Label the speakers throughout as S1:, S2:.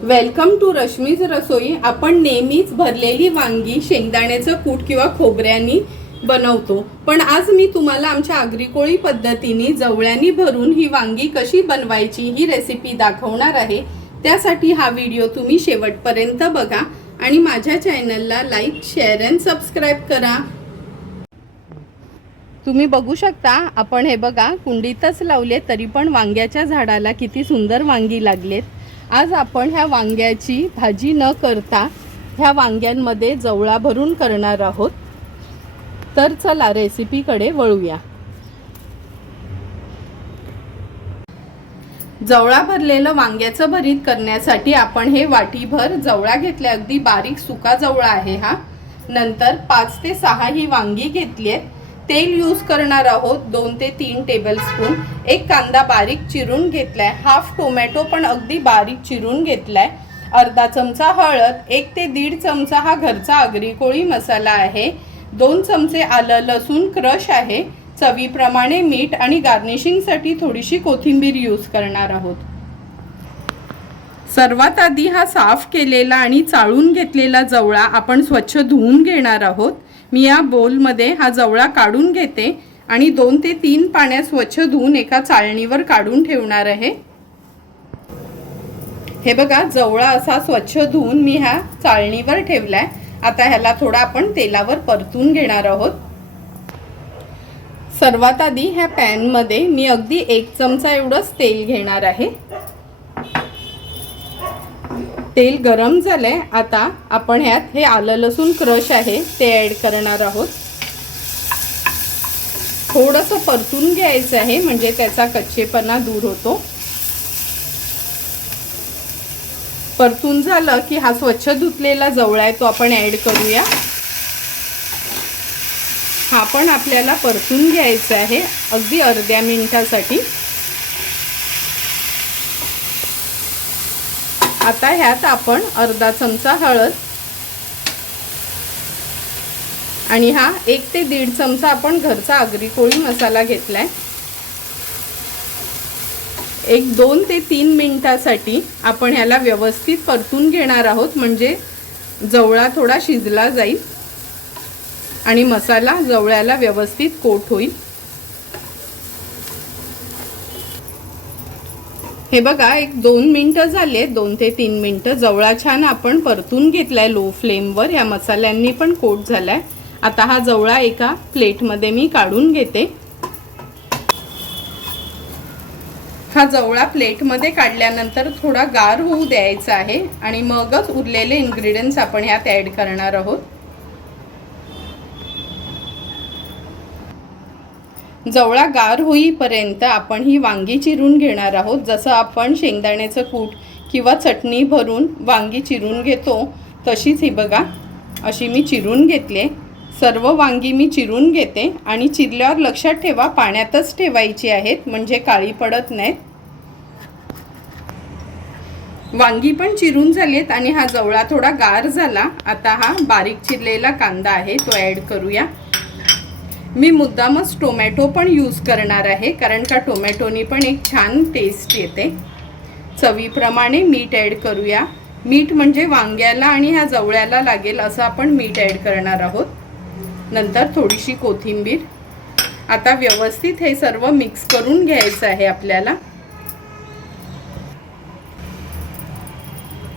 S1: Welcome to Rashmi's रसोई आपण नेहमीच भरलेली वांगी शेंगदाण्याचं कूट किंवा खोबऱ्यानी बनवतो. पण आज मी तुम्हाला आमच्या आगरीकोळी पद्धतीने जवळ्यानी भरून ही वांगी कशी बनवायची ही रेसिपी दाखवणार आहे. त्यासाठी हा व्हिडिओ तुम्ही शेवटपर्यंत बघा आणि माझ्या चॅनलला लाईक शेअर अँड सबस्क्राईब करा. तुम्ही बघू शकता आपण हे बघा कुंडीतच लावले तरी पण वांग्याच्या झाडाला किती सुंदर वांगी लागलेत. आज आपण ह्या वांग्याची भाजी न करता ह्या वांग्यांमध्ये जवळा भरून करणार आहोत. तर चला रेसिपीकडे वळूया. जवळा भरलेलं वांग्याचं भरीत करण्यासाठी आपण हे वाटीभर जवळा घेतल्या. अगदी बारीक सुका जवळा आहे हा. नंतर पाच ते सहा ही वांगी घेतली आहेत. तेल यूज करणार आहोत दोन ते तीन टेबलस्पून एक कांदा बारीक चिरून घेतलाय हाफ टोमॅटो पण अगदी बारीक चिरून घेतलाय. अर्धा चमचा हळद एक ते दीड चमचा हा घरचा आगरी कोळी मसाला आहे. दोन चमचे आलं लसूण क्रश आहे. चवीप्रमाणे मीठ आणि गार्निशिंगसाठी थोडीशी कोथिंबीर यूज करणार आहोत. सर्वात आधी हा साफ केलेला आणि चाळून घेतलेला जवळा आपण स्वच्छ धुवून घेणार आहोत. मी या बोलमध्ये हा जवळा काढून घेते आणि दोन ते तीन पाण्यात स्वच्छ धुवून एका चाळणीवर काढून ठेवणार आहे. हे बघा जवळा असा स्वच्छ धुवून मी ह्या चाळणीवर ठेवलाय. आता ह्याला थोडा आपण तेलावर परतून घेणार आहोत. सर्वात आधी ह्या पॅनमध्ये मी अगदी एक चमचा एवढंच तेल घेणार आहे. तेल गरम झालंय. आता आपण ह्यात हे आलं लसूण क्रश आहे ते ॲड करणार आहोत. थोडंसं परतून घ्यायचं आहे म्हणजे त्याचा कच्चेपणा दूर होतो. परतून झालं की हा स्वच्छ धुतलेला जवळ आहे तो आपण ॲड करूया. हा पण आपल्याला परतून घ्यायचा आहे अगदी अर्ध्या मिनिटासाठी. आता ह्यात आपण अर्धा चमचा हळद आणि हा एक ते दीड चमचा आपण घरचा आगरी कोळी मसाला घेतलाय. एक दोन ते तीन मिनिटासाठी आपण ह्याला व्यवस्थित परतून घेणार आहोत म्हणजे जवळा थोडा शिजला जाईल आणि मसाला जवळ्याला व्यवस्थित कोट होईल. हे बघा एक दोन मिनटं झाले दोन ते तीन मिनटं. जवळा छान आपण परतून घेतलाय लो फ्लेमवर या मसाल्यांनी पण कोट झालाय. आता हा जवळा एका प्लेटमध्ये मी काढून घेते. हा जवळा प्लेटमध्ये काढल्यानंतर थोडा गार होऊ द्यायचा आहे आणि मगच उरलेले इन्ग्रेडियंट्स आपण ह्यात ॲड करणार आहोत. जवळा गार होईपर्यंत आपण ही वांगी चिरून घेणार आहोत. जसं आपण शेंगदाण्याचं कूट किंवा चटणी भरून वांगी चिरून घेतो तशीच ही बघा अशी मी चिरून घेतले सर्व वांगी मी चिरून घेते आणि चिरल्यावर लक्षात ठेवा पाण्यातच ठेवायची आहेत म्हणजे काळी पडत नाहीत. वांगी पण चिरून झालेत आणि हा जवळा थोडा गार झाला. आता हा बारीक चिरलेला कांदा आहे तो ॲड करूया. मी मुद्दामच टोमॅटो पण यूज करणार आहे कारण का टोमॅटोनी पण एक छान टेस्ट येते. चवीप्रमाणे मीठ ॲड करूया. मीठ म्हणजे वांग्याला आणि ह्या जवळ्याला लागेल असं आपण मीठ ॲड करणार आहोत. नंतर थोडीशी कोथिंबीर. आता व्यवस्थित हे सर्व मिक्स करून घ्यायचं आहे आपल्याला.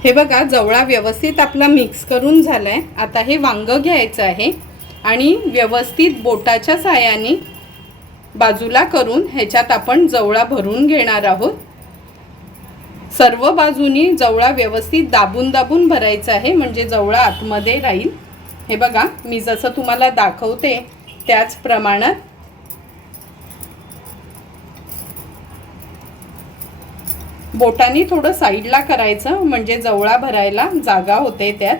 S1: हे बघा जवळा व्यवस्थित आपला मिक्स करून झाला आहे आता हे वांगं घ्यायचं आहे. आणि व्यवस्थित बोटाच्या साहाय्याने बाजूला करून ह्याच्यात आपण जवळा भरून घेणार आहोत. सर्व बाजूनी जवळा व्यवस्थित दाबून दाबून भरायचा आहे म्हणजे जवळा आतमध्ये राहील. हे बघा मी जसं तुम्हाला दाखवते त्याच प्रमाणात. बोटानी थोडं साईडला करायचं म्हणजे जवळा भरायला जागा होते त्यात.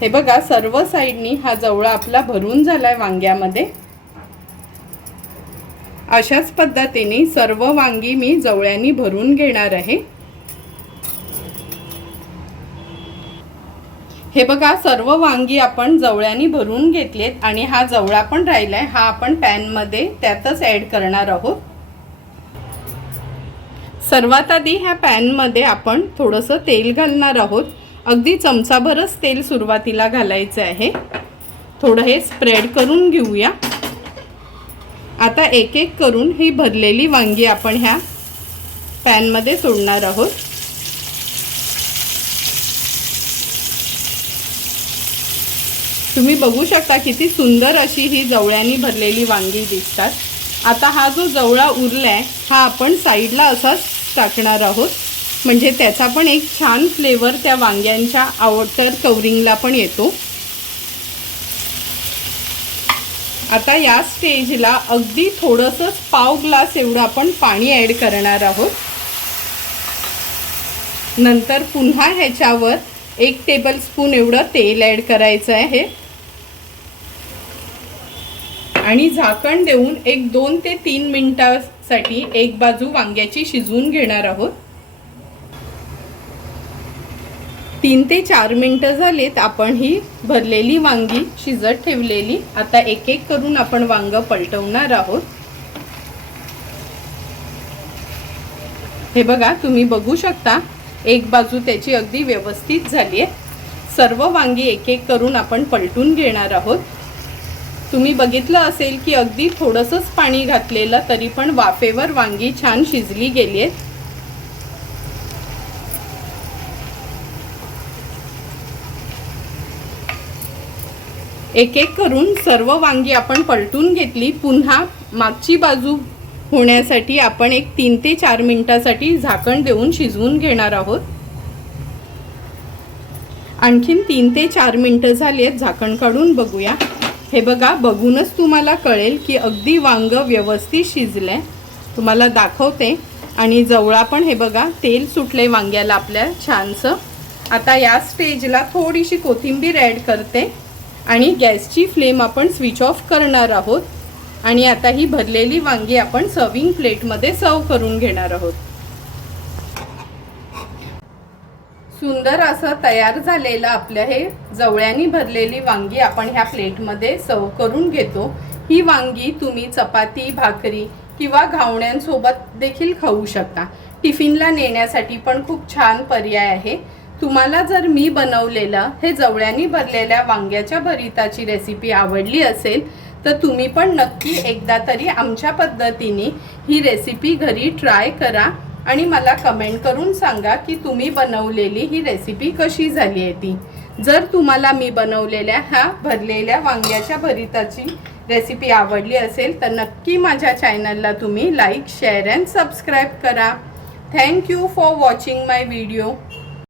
S1: हे बघा सर्व साईडनी हा जवळा आपला भरून झालाय वांग्यामध्ये. अशाच पद्धतीने सर्व वांगी मी जवळ्यांनी भरून घेणार आहे. हे बघा सर्व वांगी आपण जवळ्यांनी भरून घेतलेत आणि हा जवळा पण राहिलाय. हा आपण पॅनमध्ये त्यातच ॲड करणार आहोत. सर्वात आधी ह्या पॅनमध्ये आपण थोडंसं तेल घालणार आहोत. अगदी चमचाभरच तेल सुरुवातीला घालायचं आहे. थोडं हे स्प्रेड करून घेऊया. आता एक एक करून ही भरलेली वांगी आपण ह्या पॅनमध्ये सोडणार आहोत. तुम्ही बघू शकता किती सुंदर अशी ही जवळ्यानी भरलेली वांगी दिसतात. आता हा जो जवळा उरलाय हा आपण साईडला असाच टाकणार आहोत. म्हणजे त्याचा पण एक छान फ्लेवर त्या वांग्यांच्या आवटर कवरिंगला पण येतो. आता या स्टेजला अगदी थोडंसंच पाव ग्लास एवढं आपण पाणी ॲड करणार आहोत. नंतर पुन्हा ह्याच्यावर एक टेबल स्पून एवढं तेल ॲड करायचं आहे. आणि झाकण देऊन एक दोन ते तीन मिनटासाठी एक बाजू वांग्याची शिजवून घेणार आहोत. तीन ते चार मिनटं झालीत आपण ही भरलेली वांगी शिजत ठेवलेली. आता एक एक करून आपण वांग पलटवणार आहोत. हे बघा तुम्ही बघू शकता एक बाजू त्याची अगदी व्यवस्थित झाली आहे. सर्व वांगी एक एक करून आपण पलटून घेणार आहोत. तुम्ही बघितलं असेल की अगदी थोडंसंच पाणी घातलेलं तरी पण वाफेवर वांगी छान शिजली गेली आहेत एक एक करून सर्व वांगी आपण पलटून घेतली. पुन्हा मागची बाजू होण्यासाठी आपण एक तीन ते चार मिनटासाठी झाकण देऊन शिजवून घेणार आहोत. आणखीन तीन ते चार मिनटं झाली आहेत झाकण काढून बघूया. हे बघा बघूनच तुम्हाला कळेल की अगदी वांग व्यवस्थित शिजलं आहे तुम्हाला दाखवते. आणि जवळा पण हे बघा तेल सुटले वांग्याला आपल्या छानसं. आता या स्टेजला थोडीशी कोथिंबीर ॲड करते. आणि गॅसची फ्लेम आपण स्विच ऑफ करणार आहोत. आणि आता ही भरलेली वांगी आपण सर्विंग प्लेटमध्ये सर्व करून घेणार आहोत. सुंदर असं तयार झालेलं आपलं हे जवळ्यानी भरलेली वांगी आपण ह्या प्लेटमध्ये सर्व करून घेतो. ही वांगी तुम्ही चपाती भाकरी किंवा घावण्यांसोबत देखील खाऊ शकता. टिफिनला नेण्यासाठी पण खूप छान पर्याय आहे. तुम्हाला जर मी बनवलेलं हे जवळ्यांनी भरलेल्या वांग्याच्या भरिताची रेसिपी आवडली असेल तर तुम्ही पण नक्की एकदा तरी आमच्या पद्धतीने ही रेसिपी घरी ट्राय करा आणि मला कमेंट करून सांगा की तुम्ही बनवलेली ही रेसिपी कशी झाली आहे ती. जर तुम्हाला मी बनवलेल्या ह्या भरलेल्या वांग्याच्या भरिताची रेसिपी आवडली असेल तर नक्की माझ्या चॅनलला तुम्ही लाईक शेअर अँड सबस्क्राईब करा. Thank you for watching my video